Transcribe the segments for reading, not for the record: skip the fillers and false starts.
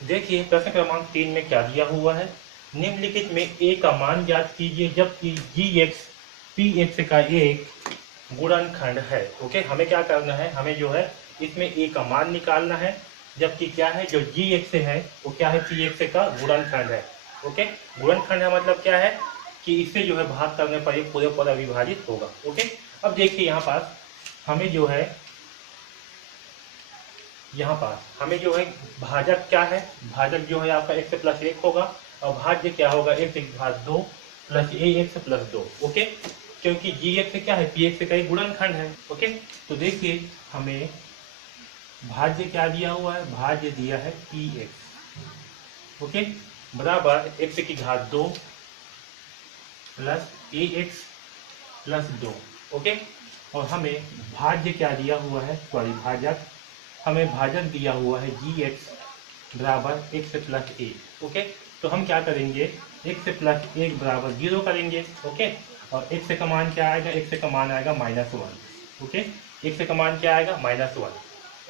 देखिए प्रश्न क्रमांक 3 में क्या दिया हुआ है। निम्नलिखित में ए का मान ज्ञात कीजिए जबकि जी एक्स पी एक्स का एक गुणनखंड है। ओके, हमें क्या करना है, हमें जो है इसमें ए का मान निकालना है, जबकि क्या है जो जी एक्स है वो क्या है, पी एक्स का गुणनखंड है। ओके, गुणनखंड है मतलब क्या है कि इससे जो है भाग करने पर ये पूरे पूरा विभाजित होगा। ओके, अब देखिए यहाँ पास हमें जो है यहाँ पास हमें जो है भाजक क्या है, भाजक जो है आपका एक्स प्लस एक होगा और भाज्य क्या होगा, एक्स एक घात दो प्लस ए एक्स प्लस दो। ओके, क्योंकि जी एक्स क्या है, पी एक्स का एक गुणनखंड है। ओके, तो देखिए हमें भाज्य क्या दिया हुआ है, भाज्य दिया है पी एक्स। ओके, बराबर एक्स की घात दो प्लस ए एक्स प्लस दो। ओके, और हमें भाज्य क्या दिया हुआ है, सॉरी भाजक, हमें भाजक दिया हुआ है जी एक्स बराबर एक्स प्लस ए। ओके, तो हम क्या करेंगे, एक्स प्लस एक बराबर जीरो करेंगे। ओके, और एक्स का मान क्या आएगा, एक्स का मान आएगा -1। ओके, एक्स का मान क्या आएगा -1।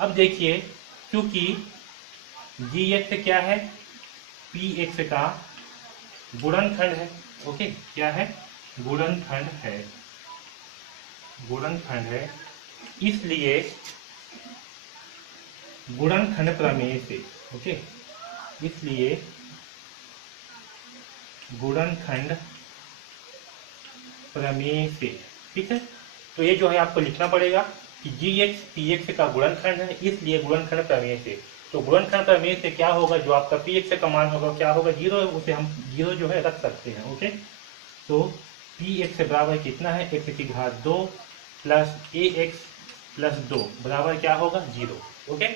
अब देखिए क्योंकि जी एक्स क्या है, पी एक्स का गुणनखंड है। ओके, क्या है, गुणनखंड है, गुणनखंड है, इसलिए गुणनखंड प्रमेय से, ओके, इसलिए गुणनखंड प्रमेय से, ठीक है। तो ये जो है आपको लिखना पड़ेगा कि जी एक्स पी एक्स का गुणनखंड है, इसलिए गुणनखंड प्रमेय से। तो गुणनखंड प्रमेय से क्या होगा, जो आपका पी एक्स का मान होगा क्या होगा, जीरो, उसे हम जीरो जो है रख सकते हैं। ओके, तो पी एक्स बराबर कितना है, एक्स की घात दो प्लस ए एक्स प्लस दो बराबर क्या होगा, जीरो। ओके,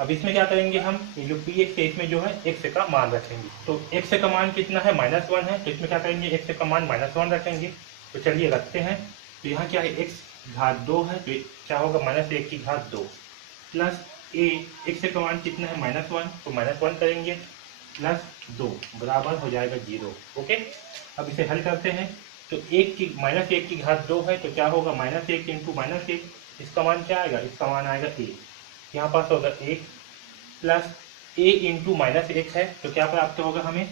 अब इसमें क्या करेंगे हम, ये जो पी एक्स है इसमें जो है एक्स का मान रखेंगे। तो एक्स का मान कितना है, -1 है, तो इसमें क्या करेंगे, एक्स का मान -1 रखेंगे। तो चलिए रखते हैं। तो यहाँ क्या है, एक्स घात दो है, तो क्या होगा, -1 की घात दो प्लस ए, एक्स का मान कितना है, -1, तो -1 करेंगे प्लस दो बराबर हो जाएगा जीरो। ओके, अब इसे हल करते हैं। तो -1 की घात दो है, तो क्या होगा, -1 इंटू -1, इसका मान क्या आएगा, इसका मान आएगा ए, यहाँ पास होगा एक प्लस ए इंटू -1 है, तो क्या प्राप्त होगा हमें,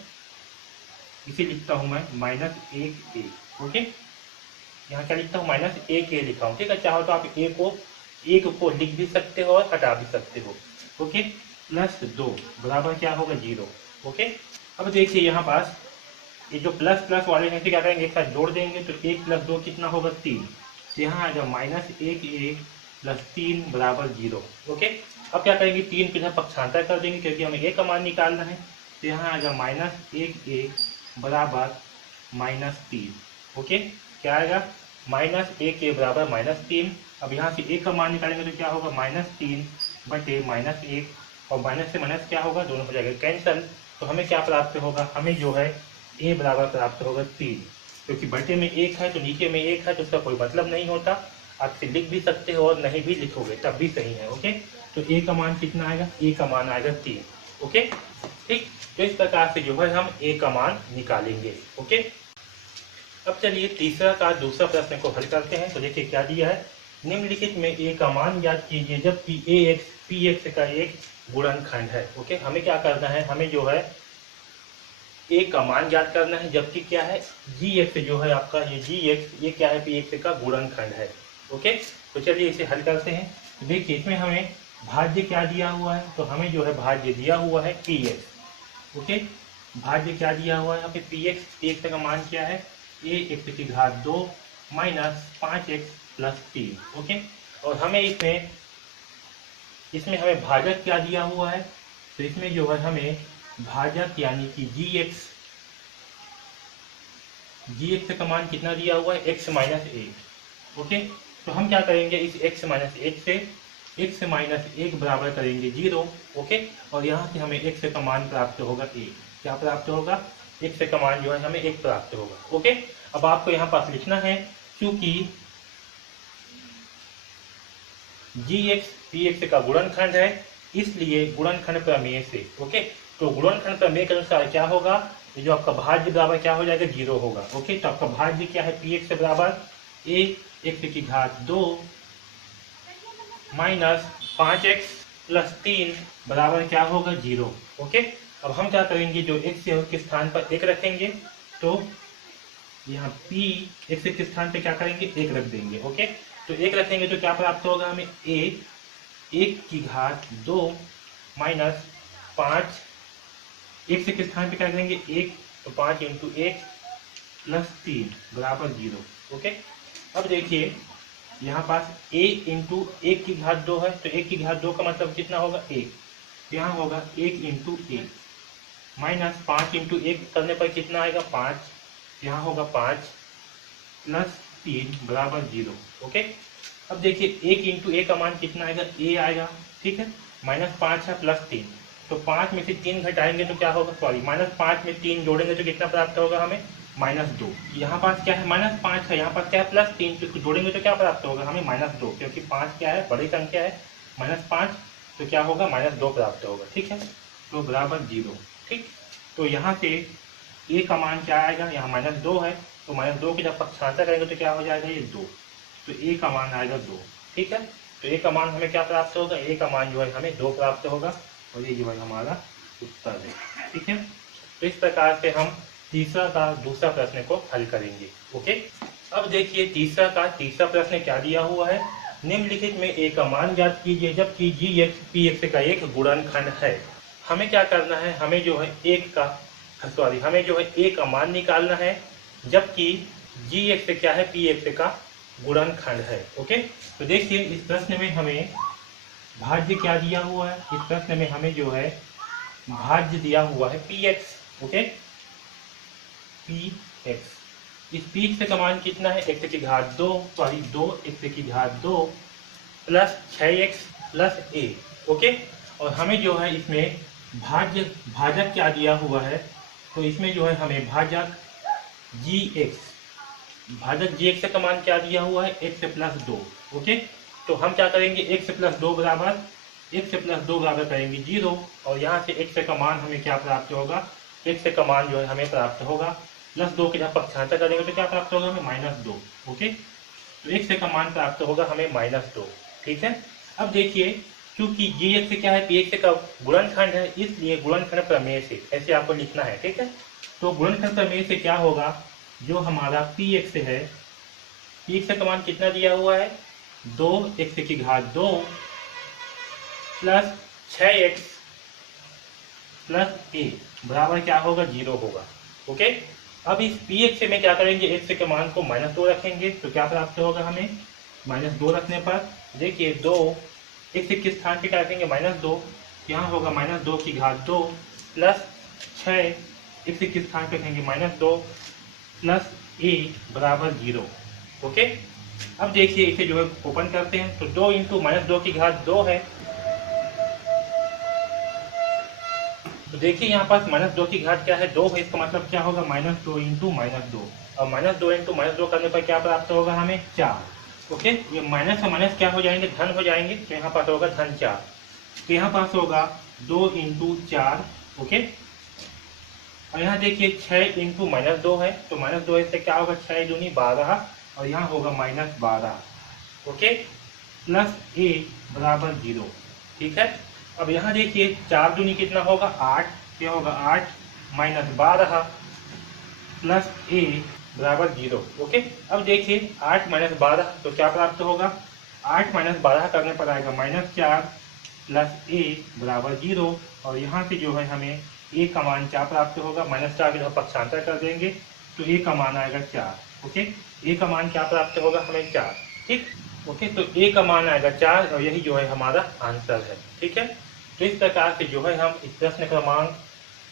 इसे लिखता हूँ मैं -1 ए। ओके, यहाँ क्या लिखता हूँ, -1 ए लिखा हूँ। ठीक है, चाहो तो आप एक को लिख भी सकते हो और हटा भी सकते हो। ओके, प्लस दो बराबर क्या होगा, जीरो। ओके, अब देखिए यहाँ पास ये जो प्लस प्लस वाले हैं, क्या करेंगे, एक साथ जोड़ देंगे, तो एक प्लस दो कितना होगा, तीन। तो यहाँ आएगा -1 ए प्लस तीन बराबर जीरो। ओके, अब क्या करेंगे, तीन के साथ पक्षांतर कर देंगे क्योंकि हमें ए का मान निकालना है। तो यहाँ आएगा -1 ए बराबर -3। ओके, क्या आएगा, -1 ए बराबर -3। अब यहाँ से ए का मान निकालेंगे तो क्या होगा, -3 बटे -1, और माइनस से माइनस क्या होगा, दोनों हो जाएगा कैंसल। तो हमें क्या प्राप्त होगा, हमें जो है ए बराबर प्राप्त होगा 3, क्योंकि बटे में एक है तो नीचे में एक है, तो उसका कोई मतलब नहीं होता। आप इसे लिख भी सकते हो और नहीं भी लिखोगे तब भी सही है। ओके, तो ए का मान कितना आएगा, ए का मान आएगा 3। ओके, ठीक, तो इस प्रकार से जो है हम ए का मान निकालेंगे। ओके, अब चलिए तीसरा का दूसरा प्रश्न को हल करते हैं। तो देखिए क्या दिया है, निम्नलिखित में ए का मान ज्ञात कीजिए जबकि ए एक्स पी एक्स का एक गुणनखंड है। ओके, हमें क्या करना है, हमें जो है ए का मान ज्ञात करना है, जबकि क्या है, जी एक्स जो है आपका, ये जी एक्स ये क्या है, पी एक्स का गुणनखंड है। ओके, तो चलिए इसे हल करते हैं। तो देखिए इसमें हमें भाज्य क्या दिया हुआ है, तो हमें जो है भाज्य दिया हुआ है पी एक्स। ओके, भाज्य क्या दिया हुआ है यहाँ पे, पी एक्स का मान क्या है, ए एक्स की घात दो माइनस 5x प्लस 3। ओके, और हमें इसमें इसमें हमें भाजक क्या दिया हुआ है, तो इसमें जो है हमें भाजक यानी कि जी एक्स का मान कितना दिया हुआ है, x माइनस एक। ओके, तो हम क्या करेंगे, इस x माइनस एक से x माइनस एक बराबर करेंगे जीरो। ओके, और यहाँ से हमें x का मान प्राप्त होगा एक, क्या प्राप्त होगा, x का मान जो है हमें एक प्राप्त होगा। ओके, अब आपको यहाँ पास लिखना है, क्योंकि जी एक्स पी एक्स का गुणनखंड है, इसलिए गुणनखंड प्रमेय से। ओके, तो गुणनखंड प्रमेय के अनुसार क्या होगा, जो आपका भाज्य बराबर क्या हो जाएगा, जीरो होगा। ओके, तो आपका भाज्य क्या है, पी एक्स बराबर ए एक्स की घात दो माइनस 5x प्लस 3 बराबर क्या होगा 0। ओके, अब हम क्या करेंगे, जो x है उसके स्थान पर 1 रखेंगे, तो यहाँ p x के स्थान पे क्या करेंगे 1 रख देंगे। ओके, तो 1 रखेंगे तो क्या प्राप्त होगा हमें, 1 की घात 2 माइनस 5, x के स्थान पे क्या करेंगे 1, तो 5 इंटू 1 प्लस 3 बराबर 0। ओके, अब देखिए यहाँ पास a इंटू 1 की घात 2 है, तो 1 की घात 2 का मतलब कितना होगा 1, तो यहाँ होगा 1 इंटू 1 माइनस 5 इंटू 1 करने पर कितना आएगा 5, यहाँ होगा 5 प्लस 3 बराबर 0। ओके, अब देखिए 1 इंटू ए का मान कितना आएगा, a आएगा, ठीक है, -5 है प्लस 3, तो 5 में से 3 घटाएंगे तो क्या होगा, सॉरी -5 में 3 जोड़ेंगे तो कितना प्राप्त होगा हमें, -2। यहाँ पास क्या है -5 है, यहाँ पास क्या है +3, तो जोड़ेंगे तो क्या प्राप्त होगा हमें -2, क्योंकि 5 क्या है बड़ी संख्या है, -5 तो क्या होगा -2 प्राप्त होगा। ठीक है, तो बराबर 0। ठीक, तो यहाँ से a का मान क्या आएगा, यहाँ -2 है, तो -2 की जब पक्षांतर करेंगे तो क्या हो जाएगा ये 2, तो a का मान आएगा 2। ठीक है, तो a का मान हमें क्या प्राप्त होगा, a का मान जो है हमें 2 प्राप्त होगा, और ये जो है हमारा उत्तर है। ठीक है, तो इस प्रकार से हम तीसरा का दूसरा प्रश्न को हल करेंगे। ओके, अब देखिए तीसरा का तीसरा प्रश्न क्या दिया हुआ है, निम्नलिखित में a का मान ज्ञात कीजिए जबकि gx px का एक गुणनखंड है। हमें क्या करना है, हमें जो है हमें जो है a का मान निकालना है जबकि gx क्या है px का गुणनखंड है। ओके, तो देखिए इस प्रश्न में हमें भाज्य क्या दिया हुआ है, इस प्रश्न में हमें जो है भाज्य दिया हुआ है px। ओके, px, इस px का मान कितना है, x की घात 2 सॉरी 2x की घात 2 plus 6x plus a। Okay, और हमें जो है इसमें भाजक क्या दिया हुआ है, तो इसमें जो है हमें भाजक gx का मान क्या दिया हुआ है, x प्लस 2। ओके, तो हम क्या करेंगे x प्लस 2 बराबर करेंगे 0, और यहाँ से x का मान हमें क्या प्राप्त होगा, x का मान जो है हमें प्राप्त होगा +2 के जब पक्षांतर करेंगे तो क्या प्राप्त होगा हमें -2। ओके, तो x का मान प्राप्त होगा हमें -2। ठीक है, अब देखिए क्योंकि gx क्या है px का गुणनखंड है, इसलिए गुणनखंड प्रमेय से ऐसे आपको लिखना है। ठीक है, तो गुणनखंड प्रमेय से क्या होगा, जो हमारा px है, px का मान कितना दिया हुआ है 2x की घात 2 प्लस 6x प्लस a बराबर क्या होगा 0 होगा। ओके, अब इस px में क्या करेंगे, x के मान को -2 रखेंगे, तो क्या प्राप्त होगा हमें, -2 रखने पर देखिए 2 x के स्थान पे क्या रखेंगे -2, यहाँ होगा -2 की घात 2 प्लस 6 x के स्थान पे रखेंगे -2 प्लस a बराबर 0। ओके, अब देखिए इसे जो है ओपन करते हैं, तो 2 इंटू -2 की घात 2 है, तो देखिए यहाँ पास -2 की घात क्या है 2 है, इसका मतलब क्या होगा -2 इंटू -2, और -2 इंटू -2 करने पर क्या प्राप्त होगा हमें 4। ओके, ये माइनस से माइनस क्या हो जाएंगे, धन हो जाएंगे, तो यहाँ पास होगा धन 4, तो यहाँ पास होगा 2 इंटू 4। ओके, और यहाँ देखिए 6 इंटू -2 है, तो -2 इससे क्या होगा 6 दूनी 12, और यहाँ होगा -12। ओके, प्लस a बराबर 0। ठीक है, अब यहाँ देखिए 4 दूनी कितना होगा 8, क्या होगा 8 -12 प्लस a बराबर 0। ओके, अब देखिए 8 -12 तो क्या प्राप्त होगा, 8 -12 करने पर आएगा -4 प्लस a बराबर 0, और यहाँ से जो है हमें a का मान क्या प्राप्त होगा, -4 के जब पक्षांतर कर देंगे तो a का मान आएगा 4। ओके, a का मान क्या प्राप्त होगा हमें 4। ठीक, ओके, तो a का मान आएगा 4, और यही जो है हमारा आंसर है। ठीक है, तो इस प्रकार से जो है हम इस प्रश्न क्रमांक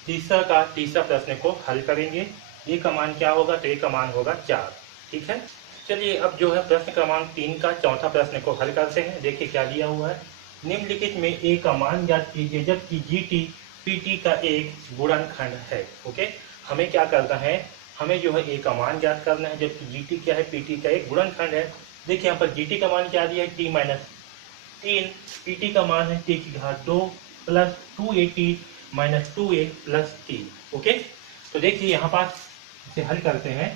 तीसरा प्रश्न को हल करेंगे। a का मान क्या होगा, तो a का मान होगा 4। ठीक है, चलिए अब जो है प्रश्न क्रमांक 3 का चौथा प्रश्न को हल करते हैं। देखिए क्या दिया हुआ है, निम्नलिखित में a का मान ज्ञात कीजिए जबकि gt pt का एक गुणनखंड है। ओके, हमें क्या करना है, हमें जो है a का मान ज्ञात करना है जबकि gt क्या है pt का एक गुणनखंड है। देखिए यहाँ पर gt का मान क्या दिया है t-3, pt का मान है t की घात 2 plus 2at minus 2a plus 3। Okay, तो देखिए यहाँ पास इसे हल करते हैं,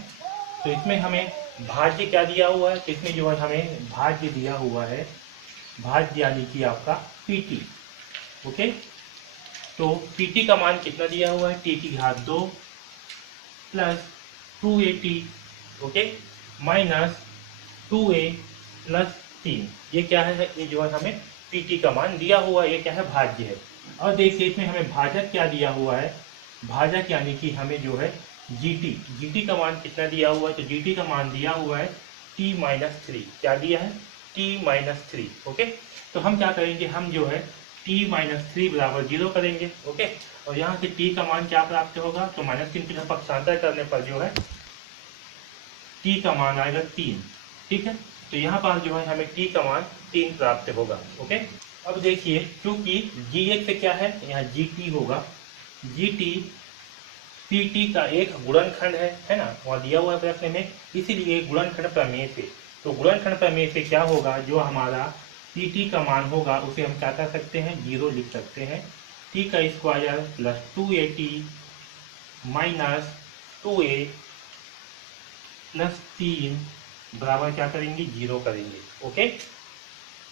तो इसमें हमें भाज्य क्या दिया हुआ है, तो इसमें जो है हमें भाज्य दिया हुआ है, भाज्य यानी कि आपका pt। ओके, तो pt का मान कितना दिया हुआ है, t की घात 2 plus 2at, okay, minus 2a plus 3। ये क्या है, ये जो है हमें pt का मान दिया हुआ है, ये क्या है, भाज्य है। और देखिए इसमें हमें भाजक क्या दिया हुआ है, भाजक यानी कि हमें जो है gt का मान कितना दिया हुआ है, तो gt का मान दिया हुआ है t-3। क्या दिया है, t-3। ओके, तो हम क्या करेंगे, हम जो है t-3 बराबर 0 करेंगे। ओके, और यहाँ से t का मान क्या प्राप्त होगा, तो -3 की पक्षांतर करने पर जो है t का मान आएगा 3। ठीक है, तो यहाँ पर जो है हमें t का मान 3 प्राप्त होगा। ओके, अब देखिए क्योंकि gx क्या है, यहाँ gt होगा, gt pt का एक गुणनखंड है ना, वहाँ दिया हुआ है प्रश्न में, इसीलिए गुणनखंड प्रमेय से, तो गुणनखंड प्रमेय से क्या होगा, जो हमारा pt का मान होगा उसे हम क्या कर सकते हैं, 0 लिख सकते हैं। t का square plus 2at minus 2a plus 3 बराबर क्या करेंगे, 0 करेंगे। ओके,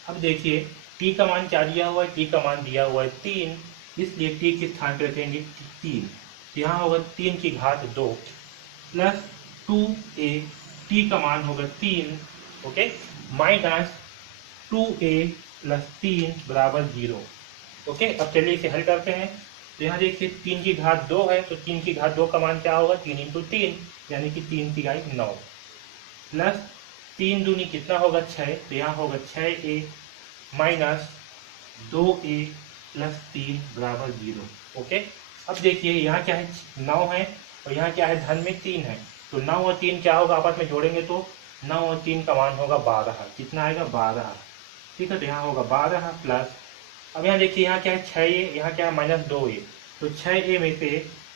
अब देखिए t का मान क्या दिया हुआ है, t का मान दिया हुआ है 3, इसलिए t के स्थान पर रखेंगे 3, यहाँ होगा 3 की घात 2 प्लस 2a, t का मान होगा 3, ओके, माइनस 2a प्लस 3 बराबर 0। ओके, अब चलिए इसे हल करते हैं। तो यहाँ देखिए 3 की घात 2 है, तो 3 की घात 2 का मान क्या होगा, 3 इंटू 3 यानी कि 3 3 9 प्लस 3 दूनी कितना होगा 6, तो यहाँ होगा 6a माइनस 2a प्लस 3 बराबर 0। ओके, अब देखिए यहाँ क्या है, 9 है और यहाँ क्या है, धन में 3 है, तो 9 और 3 क्या होगा, आपस में जोड़ेंगे तो 9 और 3 का मान होगा 12। कितना आएगा, 12। ठीक है, तो यहाँ होगा 12 प्लस, अब यहाँ देखिए यहाँ क्या है 6a, यहाँ क्या है -2a, तो 6a में से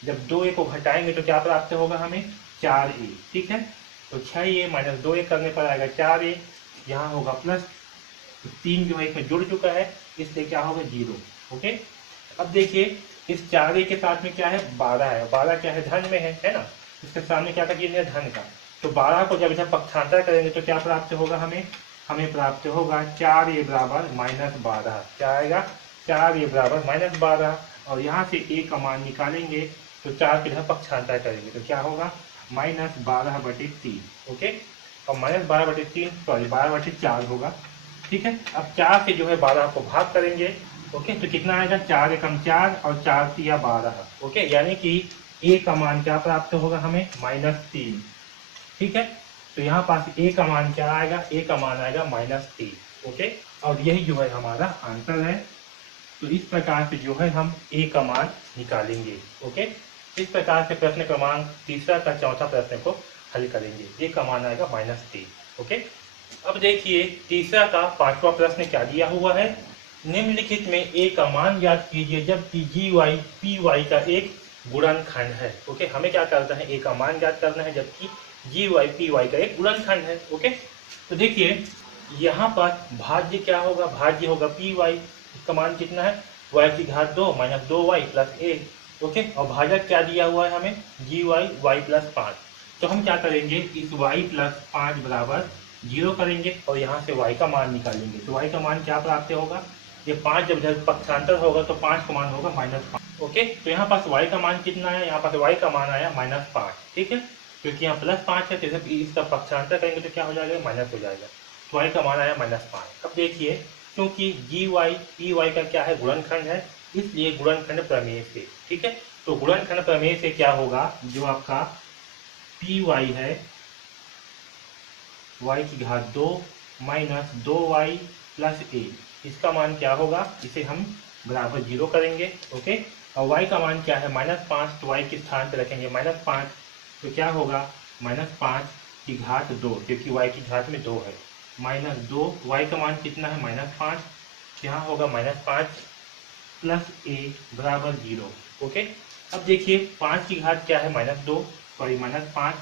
जब 2a को घटाएंगे तो क्या प्राप्त होगा हमें, 4a। ठीक है, तो 6a माइनस 2a करने पर आएगा 4a, यहाँ होगा प्लस, तो 3 जो है इसमें जुड़ चुका है, इसलिए क्या होगा 0। ओके, अब देखिए इस 4a के साथ में क्या है, 12 है, 12 क्या है, धन में है ना, इसके सामने क्या का चिन्ह है, धन का, तो 12 को जब इधर पक्षांतर करेंगे तो क्या प्राप्त होगा हमें प्राप्त होगा 4a बराबर -12। क्या आएगा, 4a बराबर -12, और यहाँ से a का मान निकालेंगे तो 4 के इधर पक्षांतर करेंगे तो क्या होगा, -12/3। ओके, और -12/3 सॉरी 12/4 होगा। ठीक है, अब 4 से जो है 12 को भाग करेंगे। ओके, तो कितना आएगा, 4 एकम 4 और 4 तिया 12। ओके, यानी कि a का मान क्या प्राप्त होगा हमें, -3। ठीक है, तो यहाँ पास a का मान क्या आएगा, a का मान आएगा -3। ओके, और यही जो है हमारा आंसर है। तो इस प्रकार से जो है हम a का मान निकालेंगे। ओके, इस प्रकार से प्रश्न क्रमांक तीसरा का चौथा प्रश्न को हल करेंगे। a का मान आएगा -3। ओके, अब देखिए तीसरा का पांचवा प्रश्न क्या दिया हुआ है, निम्नलिखित में a का मान ज्ञात कीजिए जबकि gy py का एक गुणनखंड है। ओके, हमें क्या करना है, a का मान ज्ञात करना है जबकि gy py का एक गुणनखंड है। ओके, तो देखिए यहाँ पर भाज्य क्या होगा, भाज्य होगा py, इसका मान कितना है, y की घात 2 minus 2y plus a। Okay, और भाजक क्या दिया हुआ है हमें, gy y प्लस 5। तो हम क्या करेंगे, इस y प्लस 5 बराबर 0 करेंगे और यहाँ से y का मान निकालेंगे। तो y का मान क्या प्राप्त होगा, ये 5 जब इधर पक्षांतर होगा तो 5 का मान होगा -5। ओके, तो यहाँ पास y का मान कितना है, यहाँ पास y का मान आया -5। ठीक है, क्योंकि यहाँ +5 है तो जब इसका पक्षांतर करेंगे तो क्या हो जाएगा, माइनस हो जाएगा, तो y का मान आया -5। अब देखिए क्योंकि gy py का क्या है, गुणनखंड है, इसलिए गुणनखंड प्रमेय से। ठीक है, तो गुणनखंड प्रमेय से क्या होगा, जो आपका py है y की घात 2 माइनस 2y प्लस a, इसका मान क्या होगा, इसे हम बराबर 0 करेंगे। ओके, और y का मान क्या है, -5, तो y के स्थान पर रखेंगे -5, तो क्या होगा, -5 की घात 2, क्योंकि y की घात में 2 है, -2, y का मान कितना है, -5, यहाँ होगा -5 प्लस a बराबर 0। ओके, अब देखिए 5 की घात क्या है, -2, सॉरी -5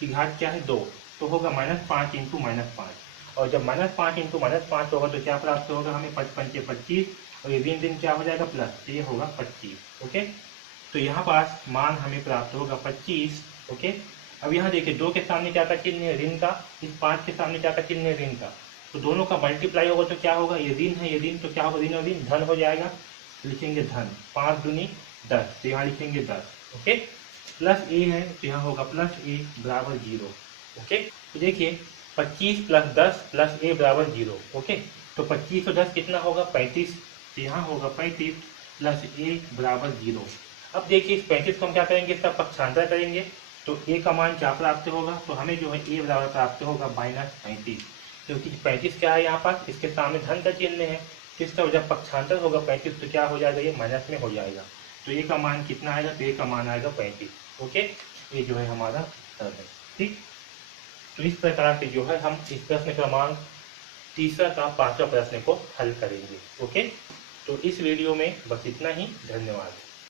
की घात क्या है, 2, तो होगा -5 इंटू -5, और जब -5 इंटू -5 होगा तो क्या प्राप्त होगा हमें, 55 के 25, और ये दिन क्या हो जाएगा प्लस, तो ये होगा 25। ओके, तो यहाँ पास मान हमें प्राप्त होगा 25। ओके, अब यहाँ देखिए 2 के सामने क्या का चिन्ह है, ऋण का, इस 5 के सामने क्या का चिन्ह है, ऋण का, तो दोनों का मल्टीप्लाई होगा तो क्या होगा, ये ऋण है ये ऋण, तो क्या होगा, ऋण और ऋण धन हो जाएगा। लिखेंगे धन, 5 दूनी 10, तो यहाँ लिखेंगे 10। ओके, प्लस ए है तो यहाँ होगा प्लस ए बराबर 0। ओके, तो देखिए 25 प्लस 10 प्लस ए बराबर 0। ओके, तो 25 और 10 कितना होगा 35, तो यहाँ होगा 35 प्लस ए बराबर 0। अब देखिए इस 35 को हम क्या करेंगे, इसका पक्षांतर करेंगे, तो ए का मान क्या प्राप्त होगा, तो हमें जो है ए बराबर प्राप्त होगा -35, क्योंकि 35 क्या है यहाँ पास, इसके सामने धन का चिन्ह है, इसका जब पक्षांतर होगा 35 तो क्या हो जाएगा, ये माइनस में हो जाएगा, तो ए का मान कितना आएगा, तो ए का मान आएगा 35। ओके, ये जो है हमारा उत्तर है। ठीक, तो इस प्रकार से जो है हम इस प्रश्न क्रमांक तीसरा का 5वां प्रश्न को हल करेंगे। ओके, तो इस वीडियो में बस इतना ही, धन्यवाद।